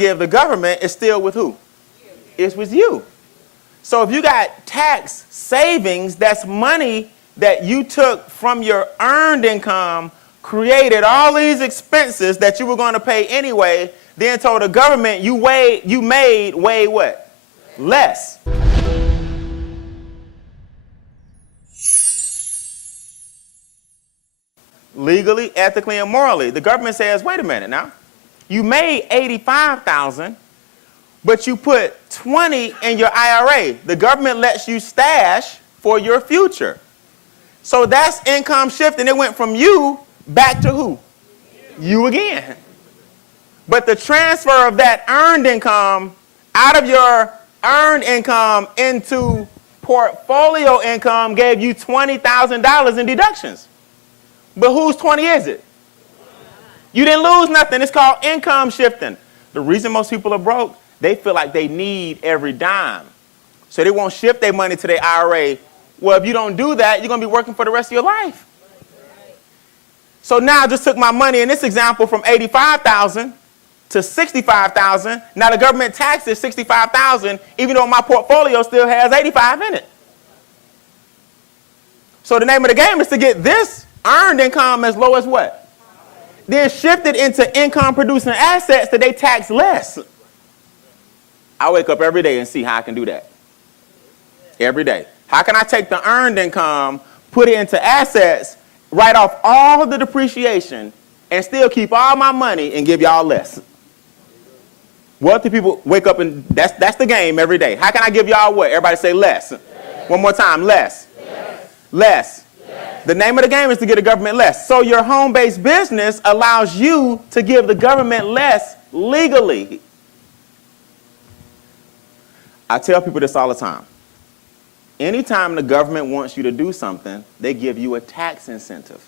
give the government is still with who? It's with you. So if you got tax savings, that's money that you took from your earned income, created all these expenses that you were going to pay anyway, then told the government you made way what? Less. Legally, ethically, and morally. The government says, wait a minute now. You made $85,000, but you put $20 in your IRA. The government lets you stash for your future. So that's income shifting. It went from you back to who? You again. But the transfer of that earned income out of your earned income into portfolio income gave you $20,000 in deductions. But whose 20 is it? You didn't lose nothing. It's called income shifting. The reason most people are broke, they feel like they need every dime. So they won't shift their money to their IRA. Well, if you don't do that, you're going to be working for the rest of your life. So now I just took my money in this example from $85,000 to $65,000. Now the government taxes $65,000, even though my portfolio still has $85,000 in it. So the name of the game is to get this earned income as low as what? Then shift it into income producing assets that they tax less. I wake up every day and see how I can do that. Every day. How can I take the earned income, put it into assets, write off all the depreciation, and still keep all my money and give y'all less? Wealthy people wake up and that's the game every day. How can I give y'all what? Everybody say less. One more time, less. Less. The name of the game is to get the government less. So your home-based business allows you to give the government less legally. I tell people this all the time. Anytime the government wants you to do something, they give you a tax incentive.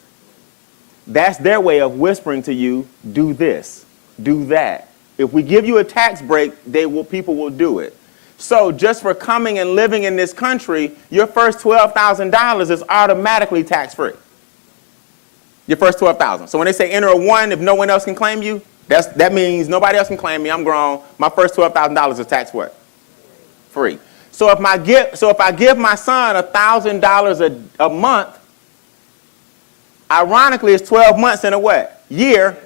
That's their way of whispering to you, do this, do that. If we give you a tax break, people will do it. So just for coming and living in this country, your first $12,000 is automatically tax-free. Your first $12,000. So when they say enter a 1, if no one else can claim you, that means nobody else can claim me. I'm grown. My first $12,000 is tax what? Free. So if I give my son $1,000 a month, ironically it's 12 months in a what? Year.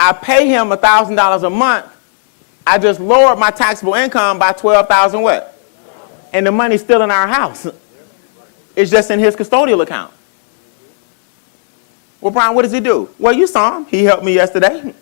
I pay him $1,000 a month. I just lowered my taxable income by $12,000 what? And the money's still in our house. It's just in his custodial account. Well, Brian, what does he do? Well, you saw him. He helped me yesterday.